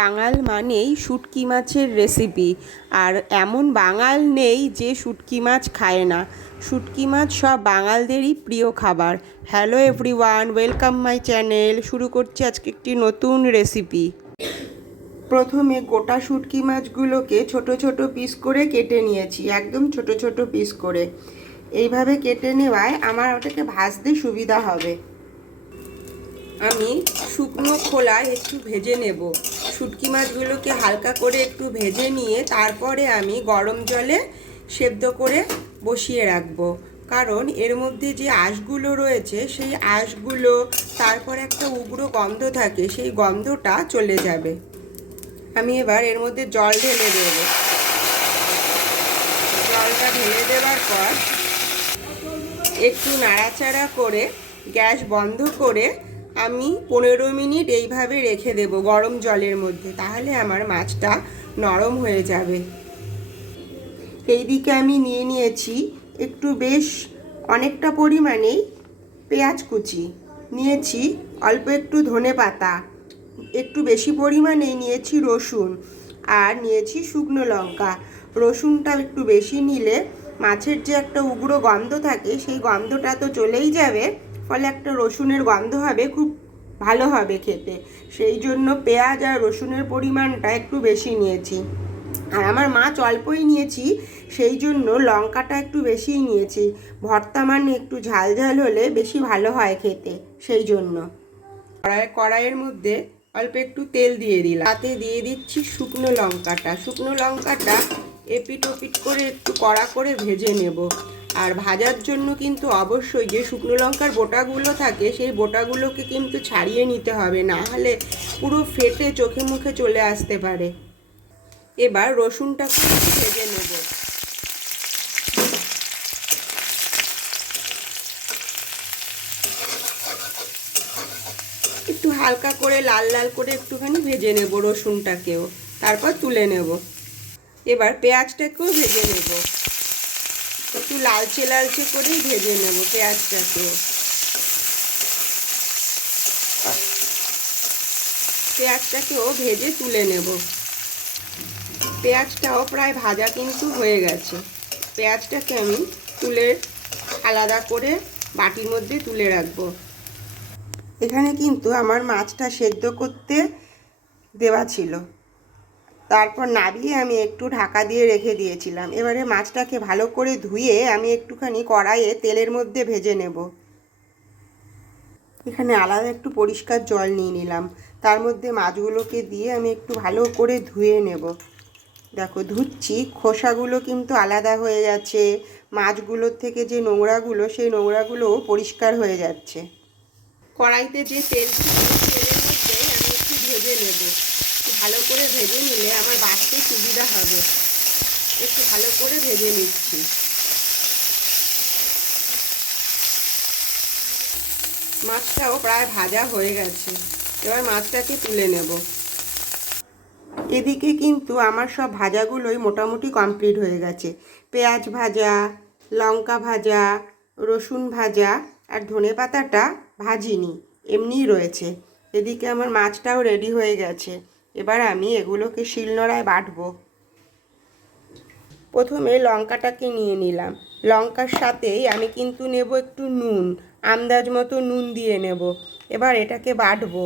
বাঙাল মানেই শুটকি মাছের রেসিপি আর এমন বাঙাল নেই যে শুটকি মাছ খায় না। শুটকি মাছ সব বাঙালদেরই প্রিয় খাবার। Hello everyone welcome my channel শুরু করছি আজকে একটি নতুন রেসিপি প্রথমে গোটা শুটকি মাছগুলোকে ছোট ছোট পিস করে কেটে নিয়েছি, একদম ছোট ছোট পিস করে। এইভাবে কেটে নেওয়ায় আমার ওটাকে ভাজতে সুবিধা হবে। আমি শুকনো খোলায় একটু ভেজে নেব। শুটকি মাছগুলোকে হালকা করে একটু ভেজে নিয়ে তারপরে আমি গরম জলে সেদ্ধ করে বসিয়ে রাখব। কারণ এর মধ্যে যে আঁশগুলো রয়েছে, সেই আঁশগুলো, তারপর একটা উগ্র গন্ধ থাকে, সেই গন্ধটা চলে যাবে। আমি এবার এর মধ্যে জল ঢেলে দেবো। জলটা ঢেলে দেওয়ার পর একটু নাড়াচাড়া করে গ্যাস বন্ধ করে আমি পনেরো মিনিট এইভাবে রেখে দেব গরম জলের মধ্যে, তাহলে আমার মাছটা নরম হয়ে যাবে। এইদিকে আমি নিয়ে নিয়েছি একটু বেশ অনেকটা পরিমাণেই পেঁয়াজ কুচি। নিয়েছি অল্প একটু ধনে পাতা, একটু বেশি পরিমাণে নিয়েছি রসুন, আর নিয়েছি শুকনো লঙ্কা। রসুনটা একটু বেশি নিলে মাছের যে একটা উগ্র গন্ধ থাকে, সেই গন্ধটা তো চলেই যাবে। ফলে একটা রসুনের গন্ধ হবে, খুব ভালো হবে খেতে। সেই জন্য পেঁয়াজ আর রসুনের পরিমাণটা একটু বেশি নিয়েছি। আর আমার মাছ অল্পই নিয়েছি, সেই জন্য লঙ্কাটা একটু বেশিই নিয়েছি। ভর্তা মানে একটু ঝাল ঝাল হলে বেশি ভালো হয় খেতে, সেই জন্য। কড়াই, কড়াইয়ের মধ্যে অল্প একটু তেল দিয়ে দিলাম। তাতে দিয়ে দিচ্ছি শুকনো লঙ্কাটা। শুকনো লঙ্কাটা এপিট ওপিট করে একটু কড়া করে ভেজে নেব। আর ভাজার জন্য কিন্তু অবশ্যই যে শুকনো লঙ্কার বোটাগুলো থাকে, সেই বোটাগুলোকে কিন্তু ছাড়িয়ে নিতে হবে। না হলে পুরো ফেটে চোখে মুখে চলে আসতে পারে। এবার রসুনটাকে ভেজে নেব। একটু হালকা করে, লাল লাল করে একটুখানি ভেজে নেব রসুনটাকেও। তারপর তুলে নেব। এবার পেঁয়াজটাকেও ভেজে নেব। একটু লালচে লালচে করেই ভেজে নেব পেঁয়াজটাকেও পেঁয়াজটাকেও ভেজে তুলে নেব। পেঁয়াজটাও প্রায় ভাজা কিন্তু হয়ে গেছে। পেঁয়াজটাকে আমি তুলে আলাদা করে বাটির মধ্যে তুলে রাখব। এখানে কিন্তু আমার মাছটা সেদ্ধ করতে দেওয়া ছিল। তারপর নাবিয়ে আমি একটু ঢাকা দিয়ে রেখে দিয়েছিলাম। এবারে মাছটাকে ভালো করে ধুয়ে আমি একটুখানি কড়াইয়ে তেলের মধ্যে ভেজে নেব। এখানে আলাদা একটু পরিষ্কার জল নিয়ে নিলাম। তার মধ্যে মাছগুলোকে দিয়ে আমি একটু ভালো করে ধুয়ে নেব। দেখো, ধুচ্ছি, খোসাগুলো কিন্তু আলাদা হয়ে যাচ্ছে। মাছগুলোর থেকে যে নোংরাগুলো, সেই নোংরাগুলোও পরিষ্কার হয়ে যাচ্ছে। কড়াইতে যে তেল তেলের মধ্যে আমি একটু ভেজে নেব। ভালো করে ভেজে নিলে আমার বাছতে সুবিধা হবে। একটু ভালো করে ভেজে নিচ্ছি। মাছটাও প্রায় ভাজা হয়ে গেছে। এবার মাছটাকে তুলে নেব। এদিকে কিন্তু আমার সব ভাজাগুলোই মোটামুটি কমপ্লিট হয়ে গেছে। পেঁয়াজ ভাজা, লঙ্কা ভাজা, রসুন ভাজা আর ধনে পাতাটা ভাজিনি, এমনিই রয়েছে। এদিকে আমার মাছটাও রেডি হয়ে গেছে। এবার আমি এগুলোকে শিলনোড়ায় বাটবো। প্রথমে লঙ্কাটাকে নিয়ে নিলাম। লঙ্কার সাথেই আমি কিন্তু নেব একটু নুন, আন্দাজ মতো নুন দিয়ে নেব। এবার এটাকে বাটবো।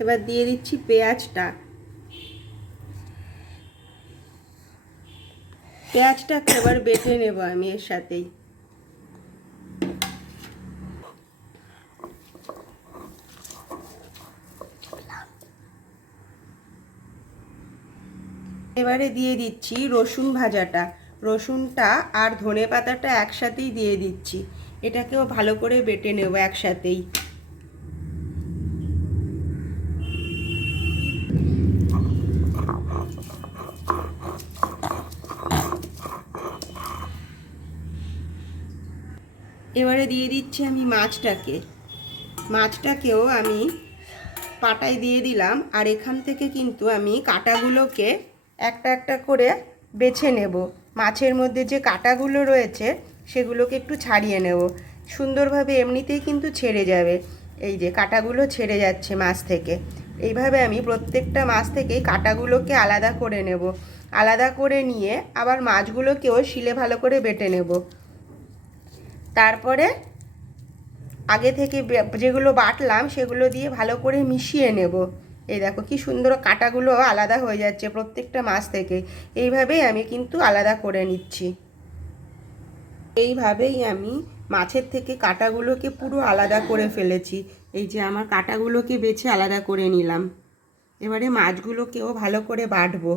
এবার দিয়ে দিচ্ছি পেঁয়াজটা। পেঁয়াজটাকে এবার বেটে নেব আমি এর সাথেই। এবারে দিয়ে দিচ্ছি রসুন ভাজাটা। রসুনটা আর ধনে পাতাটা একসাথেই দিয়ে দিচ্ছি। এটাকেও ভালো করে বেটে নেব একসাথেই। এবারে দিয়ে দিচ্ছি আমি মাছটাকে। মাছটাকেও আমি পাটায় দিয়ে দিলাম আর এখান থেকে কিন্তু আমি কাটাগুলোকে একটা একটা করে বেছে নেব। মাছের মধ্যে যে কাঁটাগুলো রয়েছে সেগুলোকে একটু ছাড়িয়ে নেব। সুন্দরভাবে এমনিতেই কিন্তু ছেড়ে যাবে। এই যে কাঁটাগুলো ছেড়ে যাচ্ছে মাছ থেকে। এইভাবে আমি প্রত্যেকটা মাছ থেকেই কাঁটাগুলোকে আলাদা করে নেব। আলাদা করে নিয়ে আবার মাছগুলোকেও শিলে ভালো করে বেটে নেব। তারপরে আগে থেকে যেগুলো বাটলাম সেগুলো দিয়ে ভালো করে মিশিয়ে নেব। এই দেখো কি সুন্দর কাঁটাগুলো আলাদা হয়ে যাচ্ছে প্রত্যেকটা মাছ থেকে। এইভাবেই আমি কিন্তু আলাদা করে নিচ্ছি। এইভাবেই আমি মাছের থেকে কাঁটাগুলোকে পুরো আলাদা করে ফেলেছি। এই যে আমার কাঁটাগুলোকে বেছে আলাদা করে নিলাম। এবারে মাছগুলোকেও ভালো করে বাটবো।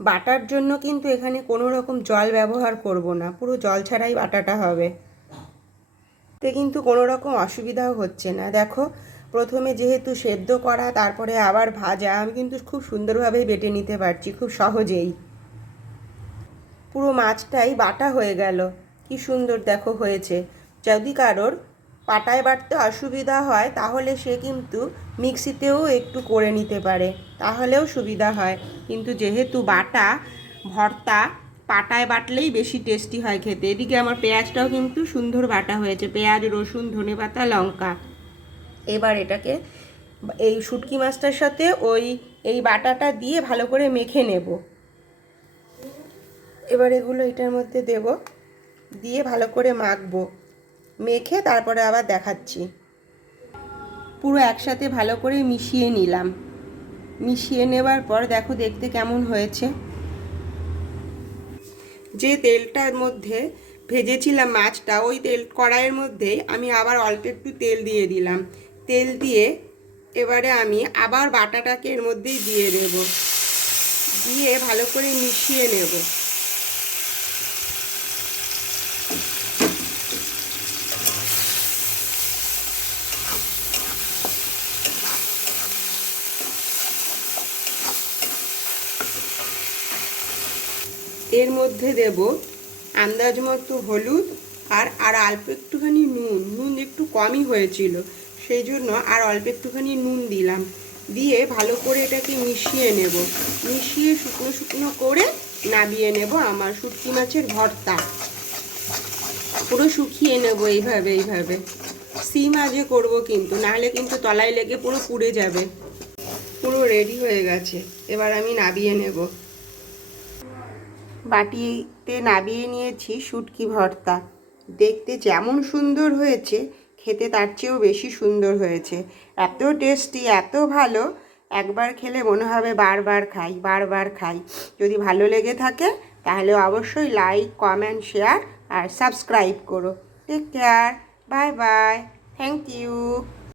বাটার জন্য কিন্তু এখানে কোনো রকম জল ব্যবহার করব না। পুরো জল ছাড়াই বাটাটা হবে। তে কিন্তু কোনো রকম অসুবিধাও হচ্ছে না। দেখো, প্রথমে যেহেতু সেদ্ধ করা, তারপরে আবার ভাজা, আমি কিন্তু খুব সুন্দরভাবেই বেটে নিতে পারছি, খুব সহজেই। পুরো মাছটাই বাটা হয়ে গেল। কি সুন্দর দেখো হয়েছে। যদি কারোর পাটায় বাটতে অসুবিধা হয়, তাহলে সে কিন্তু মিক্সিতেও একটু করে নিতে পারে, তাহলেও সুবিধা হয়। কিন্তু যেহেতু বাটা, ভর্তা, পাটায় বাটলেই বেশি টেস্টি হয় খেতে। এদিকে আমার পেঁয়াজটাও কিন্তু সুন্দর বাটা হয়েছে, পেঁয়াজ, রসুন, ধনেপাতা, লঙ্কা। এবার এটাকে এই শুটকি মাছটার সাথে ওই, এই বাটাটা দিয়ে ভালো করে মেখে নেব। এবার এগুলো এটার মধ্যে দেব, দিয়ে ভালো করে মাখবো। মেখে তারপরে আবার দেখাচ্ছি। পুরো একসাথে ভালো করে মিশিয়ে নিলাম। মিশিয়ে নেবার পর দেখো দেখতে কেমন হয়েছে। যে তেলটার মধ্যে ভেজেছিলাম মাছটা, ওই তেল কড়াইয়ের মধ্যে আমি আবার অল্প একটু তেল দিয়ে দিলাম। তেল দিয়ে এবারে আমি আবার বাটাটাকে এর মধ্যেই দিয়ে দেব। দিয়ে ভালো করে মিশিয়ে নেব। এর মধ্যে দেব আন্দাজ মতো হলুদ আর আর অল্প একটুখানি নুন। নুন একটু কমই হয়েছিল, সেই জন্য আর অল্প একটুখানি নুন দিলাম। দিয়ে ভালো করে এটাকে মিশিয়ে নেব। মিশিয়ে শুকনো শুকনো করে নাবিয়ে নেব আমার শুটকি মাছের ভর্তা। পুরো শুকিয়ে নেব এইভাবে এইভাবে। সিম আজে করব কিন্তু, নাহলে কিন্তু তলায় লেগে পুরো পুড়ে যাবে। পুরো রেডি হয়ে গেছে। এবার আমি নাবিয়ে নেব। বাটিতে নাবিয়ে নিয়েছি শুটকি ভর্তা। দেখতে যেমন সুন্দর হয়েছে, খেতে তার চেয়েও বেশি সুন্দর হয়েছে। এত টেস্টি এত ভালো, একবার খেলে মনে হবে বারবার খাই বারবার খাই। যদি ভালো লেগে থাকে, তাহলে অবশ্যই লাইক কমেন্ট শেয়ার আর সাবস্ক্রাইব করো। Take care bye bye thank you